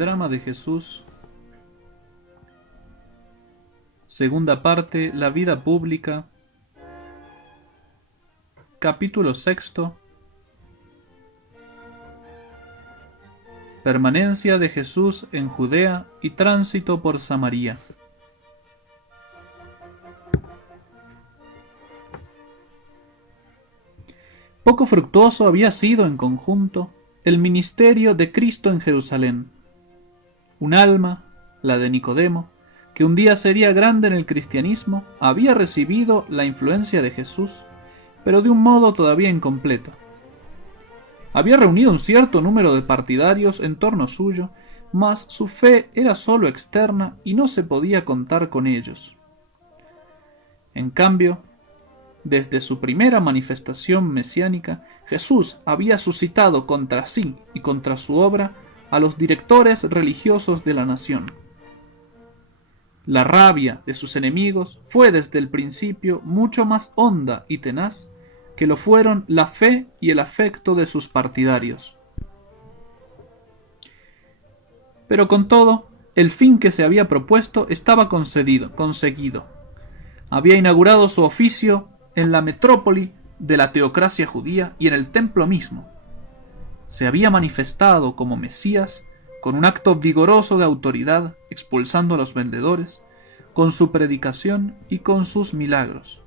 drama de Jesús. Segunda parte, la vida pública. Capítulo 6. Permanencia de Jesús en Judea y tránsito por Samaria. Poco fructuoso había sido en conjunto el ministerio de Cristo en Jerusalén. Un alma, la de Nicodemo, que un día sería grande en el cristianismo, había recibido la influencia de Jesús, pero de un modo todavía incompleto. Había reunido un cierto número de partidarios en torno suyo, mas su fe era sólo externa y no se podía contar con ellos. En cambio, desde su primera manifestación mesiánica, Jesús había suscitado contra sí y contra su obra a los directores religiosos de la nación. La rabia de sus enemigos fue desde el principio mucho más honda y tenaz que lo fueron la fe y el afecto de sus partidarios. Pero con todo, el fin que se había propuesto estaba conseguido. Había inaugurado su oficio en la metrópoli de la teocracia judía y en el templo mismo. Se había manifestado como Mesías con un acto vigoroso de autoridad, expulsando a los vendedores, con su predicación y con sus milagros.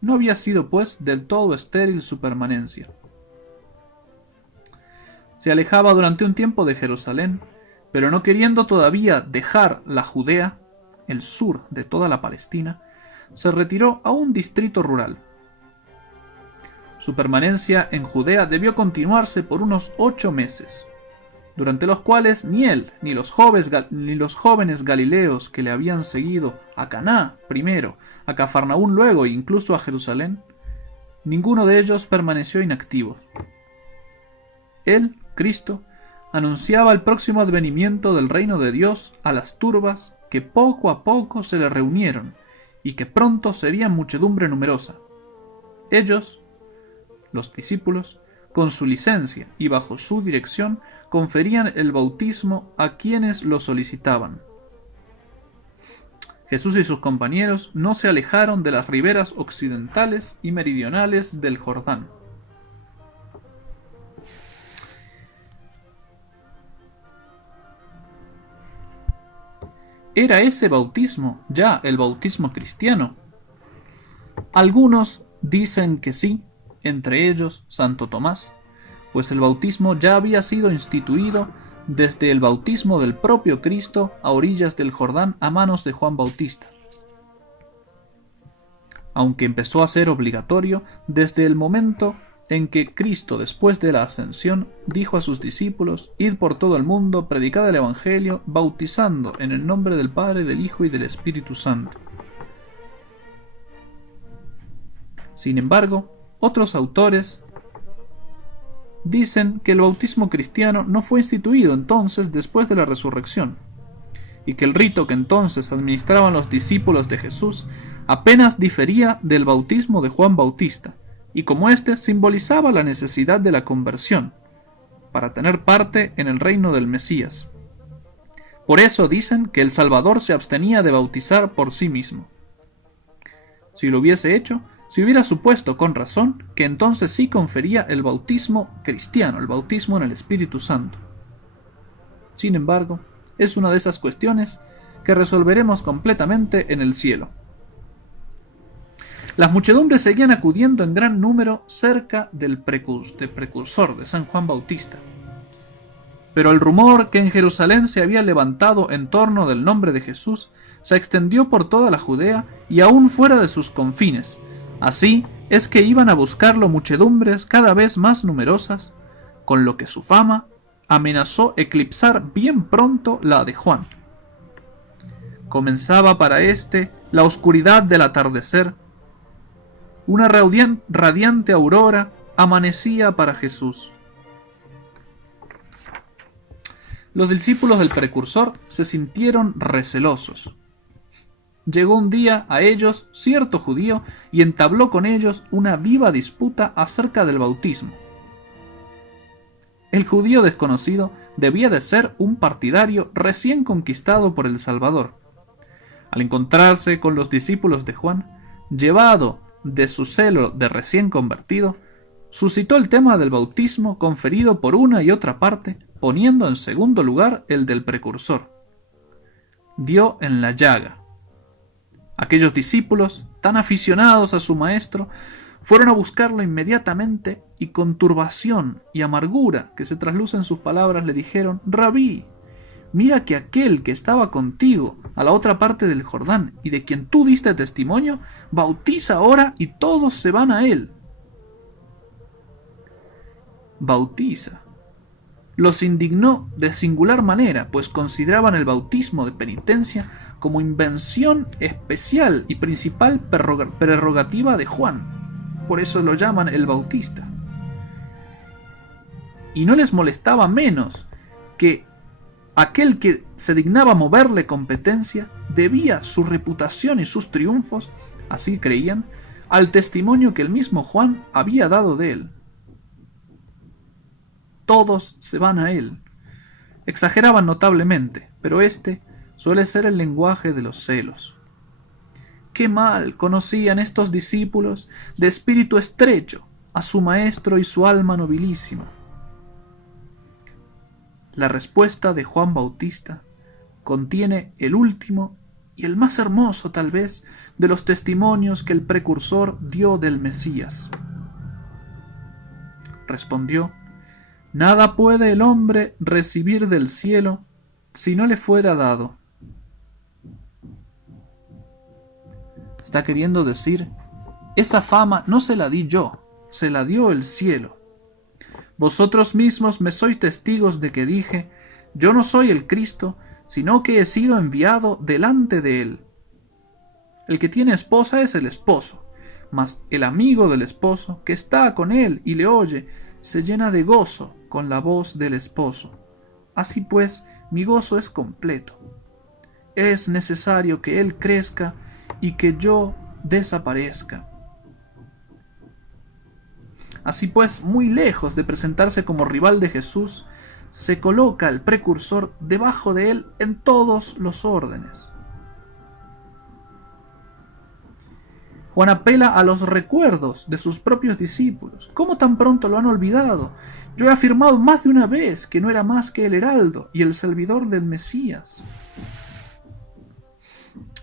No había sido, pues, del todo estéril su permanencia. Se alejaba durante un tiempo de Jerusalén, pero no queriendo todavía dejar la Judea, el sur de toda la Palestina, se retiró a un distrito rural. Su permanencia en Judea debió continuarse por unos 8 meses, durante los cuales ni él ni los jóvenes galileos que le habían seguido a Caná primero, a Cafarnaún luego e incluso a Jerusalén, ninguno de ellos permaneció inactivo. Él, Cristo, anunciaba el próximo advenimiento del reino de Dios a las turbas que poco a poco se le reunieron y que pronto serían muchedumbre numerosa. Ellos, los discípulos, con su licencia y bajo su dirección, conferían el bautismo a quienes lo solicitaban. Jesús y sus compañeros no se alejaron de las riberas occidentales y meridionales del Jordán. ¿Era ese bautismo ya el bautismo cristiano? Algunos dicen que sí, entre ellos Santo Tomás, pues el bautismo ya había sido instituido desde el bautismo del propio Cristo a orillas del Jordán a manos de Juan Bautista, aunque empezó a ser obligatorio desde el momento en que Cristo, después de la ascensión, dijo a sus discípulos: «Id por todo el mundo, predicad el Evangelio, bautizando en el nombre del Padre, del Hijo y del Espíritu Santo». Sin embargo, otros autores dicen que el bautismo cristiano no fue instituido entonces después de la resurrección, y que el rito que entonces administraban los discípulos de Jesús apenas difería del bautismo de Juan Bautista, y como éste simbolizaba la necesidad de la conversión, para tener parte en el reino del Mesías. Por eso dicen que el Salvador se abstenía de bautizar por sí mismo. Si lo hubiese hecho, se hubiera supuesto con razón que entonces sí confería el bautismo cristiano, el bautismo en el Espíritu Santo. Sin embargo, es una de esas cuestiones que resolveremos completamente en el cielo. Las muchedumbres seguían acudiendo en gran número cerca del precursor de San Juan Bautista. Pero el rumor que en Jerusalén se había levantado en torno del nombre de Jesús se extendió por toda la Judea y aún fuera de sus confines. Así es que iban a buscarlo muchedumbres cada vez más numerosas, con lo que su fama amenazó eclipsar bien pronto la de Juan. Comenzaba para éste la oscuridad del atardecer. Una radiante aurora amanecía para Jesús. Los discípulos del precursor se sintieron recelosos. Llegó un día a ellos cierto judío y entabló con ellos una viva disputa acerca del bautismo. El judío desconocido debía de ser un partidario recién conquistado por el Salvador. Al encontrarse con los discípulos de Juan, llevado de su celo de recién convertido, suscitó el tema del bautismo conferido por una y otra parte, poniendo en segundo lugar el del precursor. Dio en la llaga. Aquellos discípulos, tan aficionados a su maestro, fueron a buscarlo inmediatamente y con turbación y amargura que se trasluce en sus palabras le dijeron: Rabí, mira que aquel que estaba contigo a la otra parte del Jordán y de quien tú diste testimonio, bautiza ahora y todos se van a él. Bautiza. Los indignó de singular manera, pues consideraban el bautismo de penitencia como invención especial y principal prerrogativa de Juan. Por eso lo llaman el Bautista. Y no les molestaba menos que aquel que se dignaba moverle competencia debía su reputación y sus triunfos, así creían, al testimonio que el mismo Juan había dado de él. Todos se van a él. Exageraban notablemente, pero este suele ser el lenguaje de los celos. Qué mal conocían estos discípulos de espíritu estrecho a su maestro y su alma nobilísima. La respuesta de Juan Bautista contiene el último y el más hermoso, tal vez, de los testimonios que el precursor dio del Mesías. Respondió: Nada puede el hombre recibir del cielo si no le fuera dado. Está queriendo decir, esa fama no se la di yo, se la dio el cielo. Vosotros mismos me sois testigos de que dije, yo no soy el Cristo, sino que he sido enviado delante de él. El que tiene esposa es el esposo, mas el amigo del esposo, que está con él y le oye, se llena de gozo con la voz del esposo. Así pues, mi gozo es completo. Es necesario que él crezca y que yo desaparezca. Así pues, muy lejos de presentarse como rival de Jesús, se coloca el precursor debajo de él en todos los órdenes. Juan apela a los recuerdos de sus propios discípulos. ¿Cómo tan pronto lo han olvidado? Yo he afirmado más de una vez que no era más que el heraldo y el servidor del Mesías.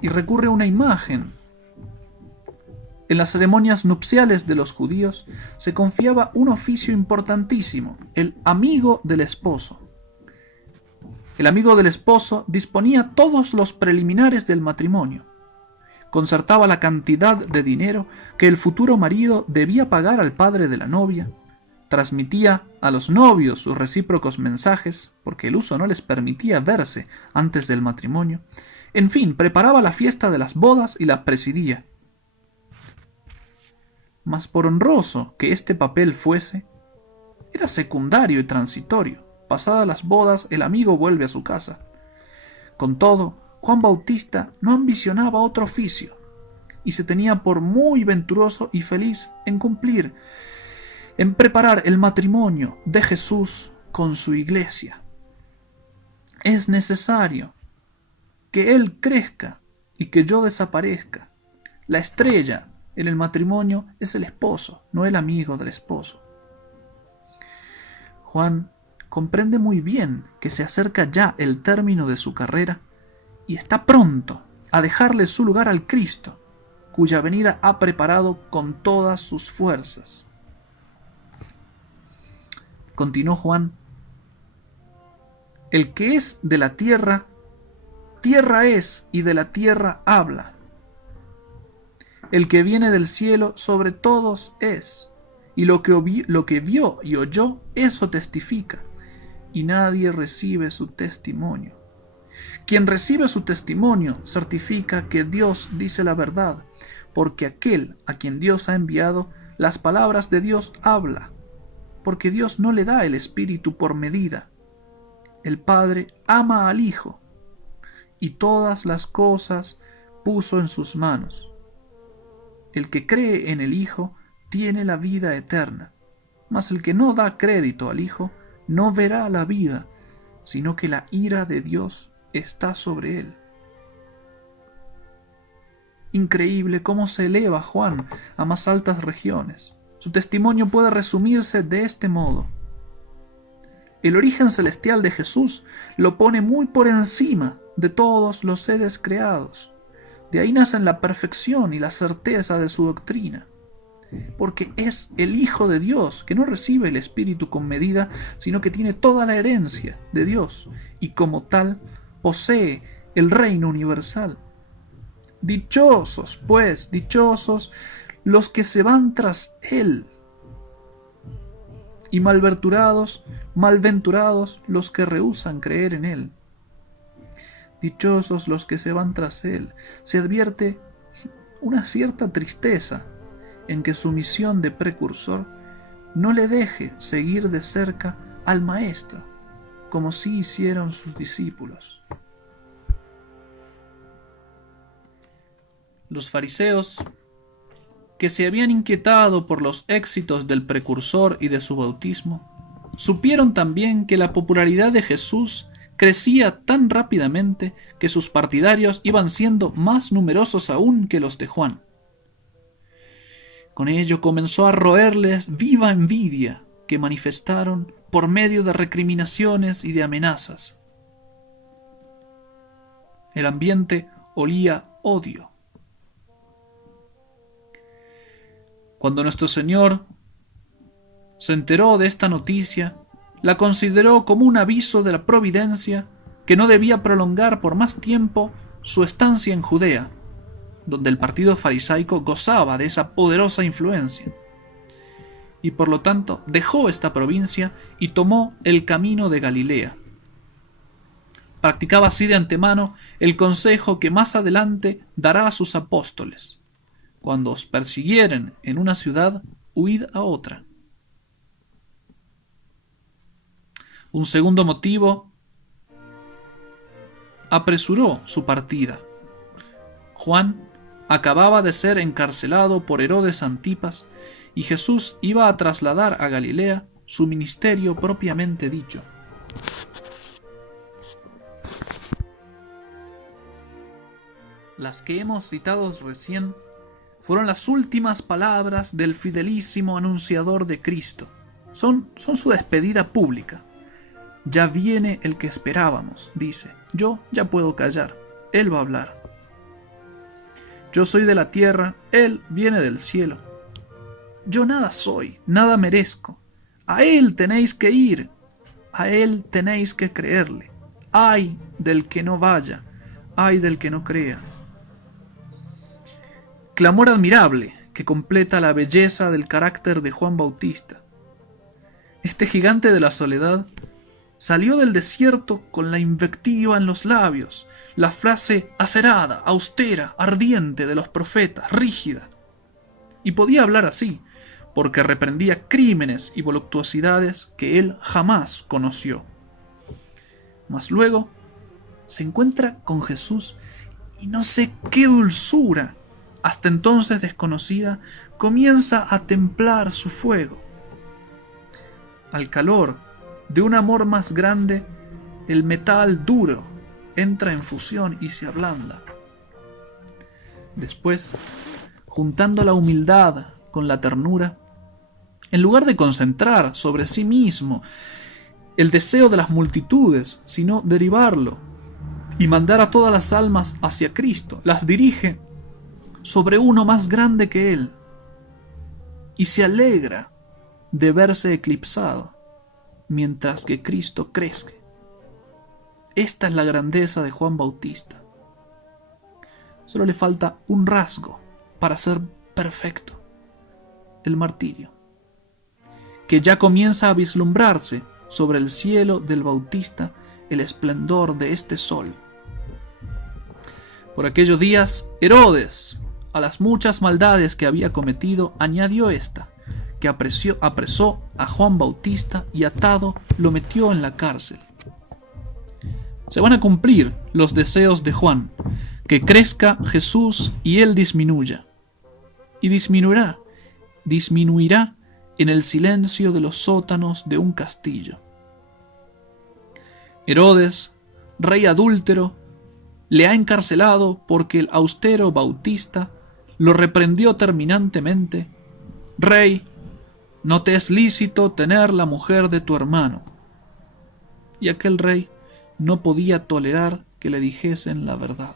Y recurre a una imagen. En las ceremonias nupciales de los judíos se confiaba un oficio importantísimo, el amigo del esposo. El amigo del esposo disponía todos los preliminares del matrimonio. Concertaba la cantidad de dinero que el futuro marido debía pagar al padre de la novia, transmitía a los novios sus recíprocos mensajes, porque el uso no les permitía verse antes del matrimonio, en fin, preparaba la fiesta de las bodas y la presidía. Mas por honroso que este papel fuese, era secundario y transitorio. Pasadas las bodas, el amigo vuelve a su casa. Con todo, Juan Bautista no ambicionaba otro oficio, y se tenía por muy venturoso y feliz en cumplir, en preparar el matrimonio de Jesús con su iglesia. Es necesario que Él crezca y que yo desaparezca. La estrella en el matrimonio es el esposo, no el amigo del esposo. Juan comprende muy bien que se acerca ya el término de su carrera y está pronto a dejarle su lugar al Cristo, cuya venida ha preparado con todas sus fuerzas. Continuó Juan: el que es de la tierra, tierra es y de la tierra habla. El que viene del cielo sobre todos es, y lo que vio y oyó, eso testifica, y nadie recibe su testimonio. Quien recibe su testimonio certifica que Dios dice la verdad, porque aquel a quien Dios ha enviado, las palabras de Dios habla, porque Dios no le da el Espíritu por medida. El Padre ama al Hijo, y todas las cosas puso en sus manos. El que cree en el Hijo tiene la vida eterna, mas el que no da crédito al Hijo no verá la vida, sino que la ira de Dios está sobre él. Increíble cómo se eleva Juan a más altas regiones. Su testimonio puede resumirse de este modo. El origen celestial de Jesús lo pone muy por encima de todos los seres creados. De ahí nacen la perfección y la certeza de su doctrina. Porque es el Hijo de Dios, que no recibe el Espíritu con medida, sino que tiene toda la herencia de Dios, y como tal posee el reino universal. Dichosos, pues, dichosos los que se van tras Él, y malventurados los que rehúsan creer en Él. Dichosos los que se van tras Él. Se advierte una cierta tristeza en que su misión de precursor no le deje seguir de cerca al Maestro, como sí hicieron sus discípulos. Los fariseos, que se habían inquietado por los éxitos del precursor y de su bautismo, supieron también que la popularidad de Jesús crecía tan rápidamente que sus partidarios iban siendo más numerosos aún que los de Juan. Con ello comenzó a roerles viva envidia que manifestaron por medio de recriminaciones y de amenazas. El ambiente olía odio. Cuando nuestro Señor se enteró de esta noticia, la consideró como un aviso de la providencia que no debía prolongar por más tiempo su estancia en Judea, donde el partido farisaico gozaba de esa poderosa influencia, y por lo tanto dejó esta provincia y tomó el camino de Galilea. Practicaba así de antemano el consejo que más adelante dará a sus apóstoles: cuando os persiguieren en una ciudad, huid a otra. Un segundo motivo apresuró su partida. Juan acababa de ser encarcelado por Herodes Antipas y Jesús iba a trasladar a Galilea su ministerio propiamente dicho. Las que hemos citado recién fueron las últimas palabras del fidelísimo anunciador de Cristo. Son su despedida pública. Ya viene el que esperábamos, dice. Yo ya puedo callar. Él va a hablar. Yo soy de la tierra, Él viene del cielo. Yo nada soy, nada merezco. A Él tenéis que ir, a Él tenéis que creerle. Ay del que no vaya, ay del que no crea. Clamor admirable que completa la belleza del carácter de Juan Bautista. Este gigante de la soledad salió del desierto con la invectiva en los labios, la frase acerada, austera, ardiente de los profetas, rígida. Y podía hablar así, porque reprendía crímenes y voluptuosidades que él jamás conoció. Mas luego se encuentra con Jesús y no sé qué dulzura, hasta entonces desconocida, comienza a templar su fuego. Al calor de un amor más grande, el metal duro entra en fusión y se ablanda. Después, juntando la humildad con la ternura, en lugar de concentrar sobre sí mismo el deseo de las multitudes, sino derivarlo y mandar a todas las almas hacia Cristo, las dirige sobre uno más grande que él, y se alegra de verse eclipsado, mientras que Cristo crezca. Esta es la grandeza de Juan Bautista. Solo le falta un rasgo para ser perfecto: el martirio, que ya comienza a vislumbrarse sobre el cielo del Bautista el esplendor de este sol. Por aquellos días, Herodes, a las muchas maldades que había cometido, añadió esta, que apresó a Juan Bautista y atado lo metió en la cárcel. Se van a cumplir los deseos de Juan, que crezca Jesús y él disminuya. Y disminuirá en el silencio de los sótanos de un castillo. Herodes, rey adúltero, le ha encarcelado porque el austero Bautista lo reprendió terminantemente: Rey, no te es lícito tener la mujer de tu hermano. Y aquel rey no podía tolerar que le dijesen la verdad.